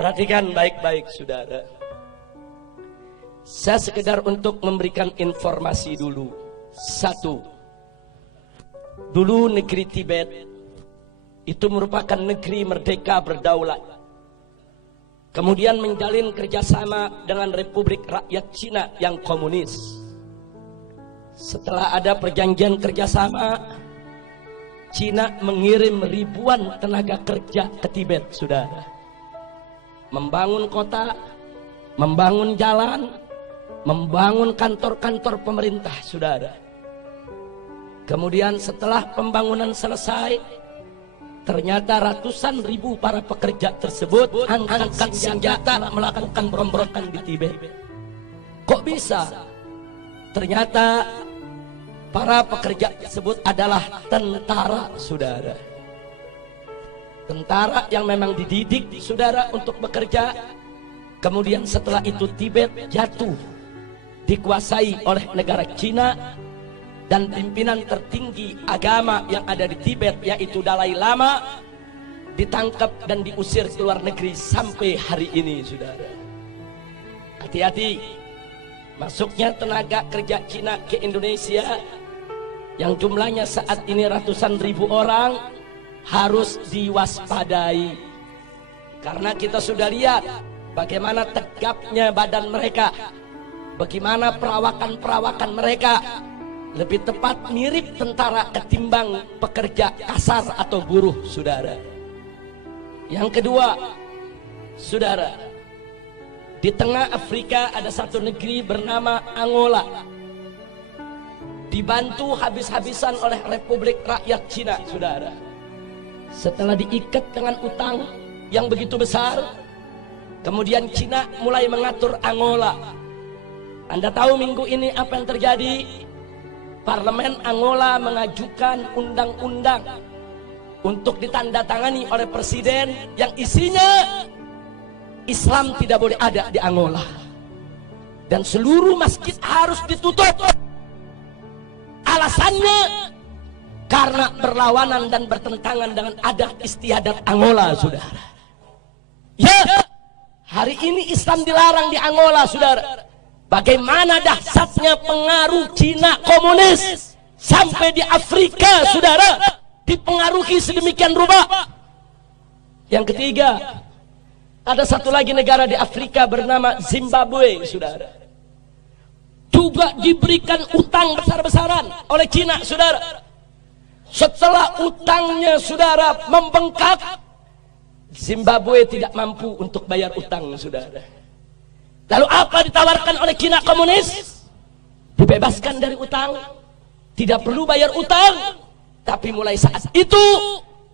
Perhatikan baik-baik saudara. Saya sekedar untuk memberikan informasi dulu. Satu, dulu negeri Tibet itu merupakan negeri merdeka berdaulat. Kemudian menjalin kerjasama dengan Republik Rakyat Cina yang komunis. Setelah ada perjanjian kerjasama, Cina mengirim ribuan tenaga kerja ke Tibet, saudara. Membangun kota, membangun jalan, membangun kantor-kantor pemerintah, saudara. Kemudian setelah pembangunan selesai, ternyata ratusan ribu para pekerja tersebut angkat senjata melakukan pemberontakan di Tibet. Kok bisa? Ternyata para pekerja tersebut adalah tentara, saudara. Tentara yang memang dididik, saudara, untuk bekerja. Kemudian setelah itu Tibet jatuh, dikuasai oleh negara Cina. Dan pimpinan tertinggi agama yang ada di Tibet, yaitu Dalai Lama, ditangkap dan diusir ke luar negeri sampai hari ini, saudara. Hati-hati, masuknya tenaga kerja Cina ke Indonesia yang jumlahnya saat ini ratusan ribu orang harus diwaspadai. Karena kita sudah lihat bagaimana tegapnya badan mereka, bagaimana perawakan-perawakan mereka. Lebih tepat mirip tentara ketimbang pekerja kasar atau buruh, saudara. Yang kedua, saudara, di tengah Afrika ada satu negeri bernama Angola, dibantu habis-habisan oleh Republik Rakyat Cina, saudara. Setelah diikat dengan utang yang begitu besar, kemudian Cina mulai mengatur Angola. Anda tahu minggu ini apa yang terjadi? Parlemen Angola mengajukan undang-undang untuk ditandatangani oleh presiden yang isinya Islam tidak boleh ada di Angola dan seluruh masjid harus ditutup. Alasannya karena berlawanan dan bertentangan dengan adat istiadat Angola, saudara. Ya, hari ini Islam dilarang di Angola, saudara. Bagaimana dahsyatnya pengaruh Cina komunis sampai di Afrika, saudara, dipengaruhi sedemikian rupa. Yang ketiga, ada satu lagi negara di Afrika bernama Zimbabwe, saudara. Juga diberikan utang besar-besaran oleh Cina, saudara. Setelah utangnya, saudara, membengkak, Zimbabwe tidak mampu untuk bayar utang, saudara. Lalu apa ditawarkan oleh Cina komunis? Dibebaskan dari utang, tidak perlu bayar utang. Tapi mulai saat itu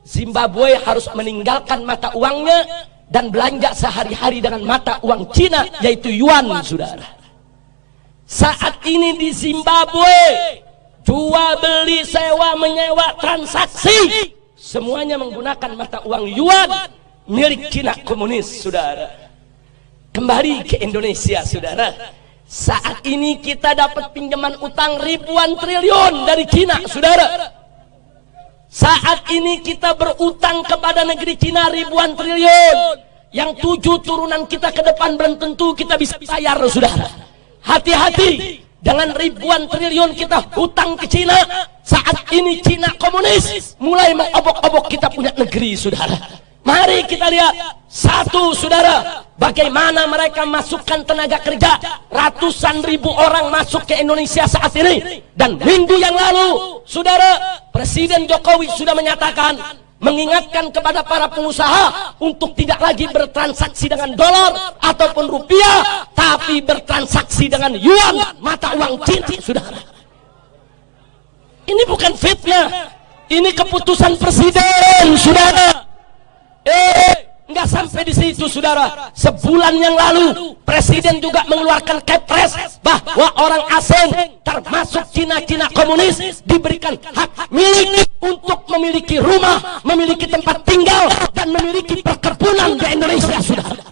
Zimbabwe harus meninggalkan mata uangnya dan belanja sehari-hari dengan mata uang Cina, yaitu yuan, saudara. Saat ini di Zimbabwe, jual beli, sewa menyewa, transaksi semuanya menggunakan mata uang yuan milik Cina komunis, saudara. Kembali ke Indonesia, saudara. Saat ini kita dapat pinjaman utang ribuan triliun dari Cina, saudara. Saat ini kita berutang kepada negeri Cina ribuan triliun, yang 7 turunan kita ke depan belum tentu kita bisa bayar, saudara. Hati-hati dengan ribuan triliun kita hutang ke Cina. Saat ini Cina komunis mulai mengobok-obok kita punya negeri, saudara. Mari kita lihat satu, saudara, bagaimana mereka masukkan tenaga kerja. Ratusan ribu orang masuk ke Indonesia saat ini. Dan minggu yang lalu, saudara, Presiden Jokowi sudah menyatakan, mengingatkan kepada para pengusaha untuk tidak lagi bertransaksi dengan dolar ataupun rupiah, tapi bertransaksi dengan yuan, mata uang Cina, saudara. Ini bukan fitnah, ini keputusan presiden, saudara. Enggak sampai di situ, saudara. Sebulan yang lalu presiden juga mengeluarkan kepres bahwa orang asing termasuk Cina-Cina komunis diberikan hak milik untuk memiliki rumah, memiliki tempat tinggal dan memiliki perkebunan di Indonesia, saudara.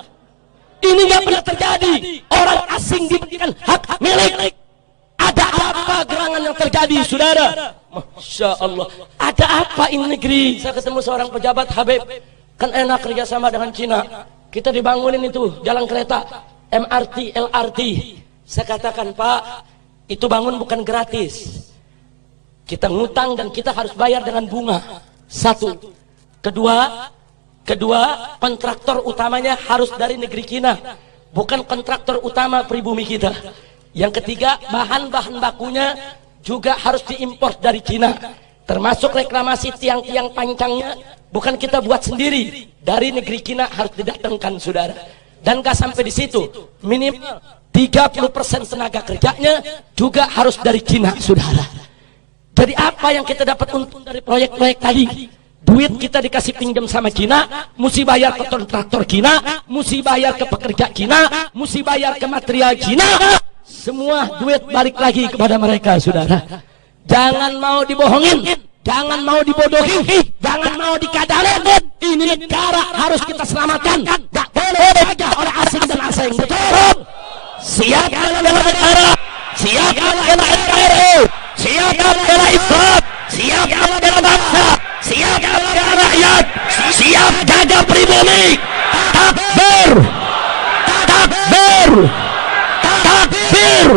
Ini enggak pernah terjadi. Orang asing diberikan hak milik. Ada apa gerangan yang terjadi, saudara? Masya Allah. Ada apa ini negeri? Saya ketemu seorang pejabat, Habib, kan enak kerjasama dengan Cina. kita dibangunin itu jalan kereta, MRT, LRT. Saya katakan, Pak, itu bangun bukan gratis. Kita ngutang dan kita harus bayar dengan bunga. Satu. Kedua, kontraktor utamanya harus dari negeri Cina, bukan kontraktor utama pribumi kita. Yang ketiga, bahan-bahan bakunya juga harus diimpor dari Cina. Termasuk reklamasi tiang-tiang pancangnya bukan kita buat sendiri, dari negeri Cina harus didatangkan, saudara. Dan gak sampai di situ, minimal 30% tenaga kerjanya juga harus dari Cina, saudara. Jadi apa yang kita dapat untung dari proyek-proyek tadi? Duit kita dikasih pinjam sama Cina, mesti bayar ke kontraktor Cina, mesti bayar ke pekerja Cina, mesti bayar ke material Cina. Semua duit balik lagi kepada mereka, saudara. Jangan mau dibohongin, jangan mau dibodohi, jangan mau dikadalin. Ini negara harus kita selamatkan. Gak boleh saja orang asing dan asing. Betul. Siap bela negara, siap bela NKRI, siap bela Islam, siap bela bangsa, siap bela rakyat, siap jaga pribumi. Takbir, takbir, takbir.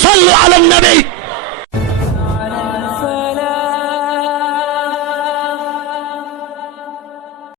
Sallu ala Nabi.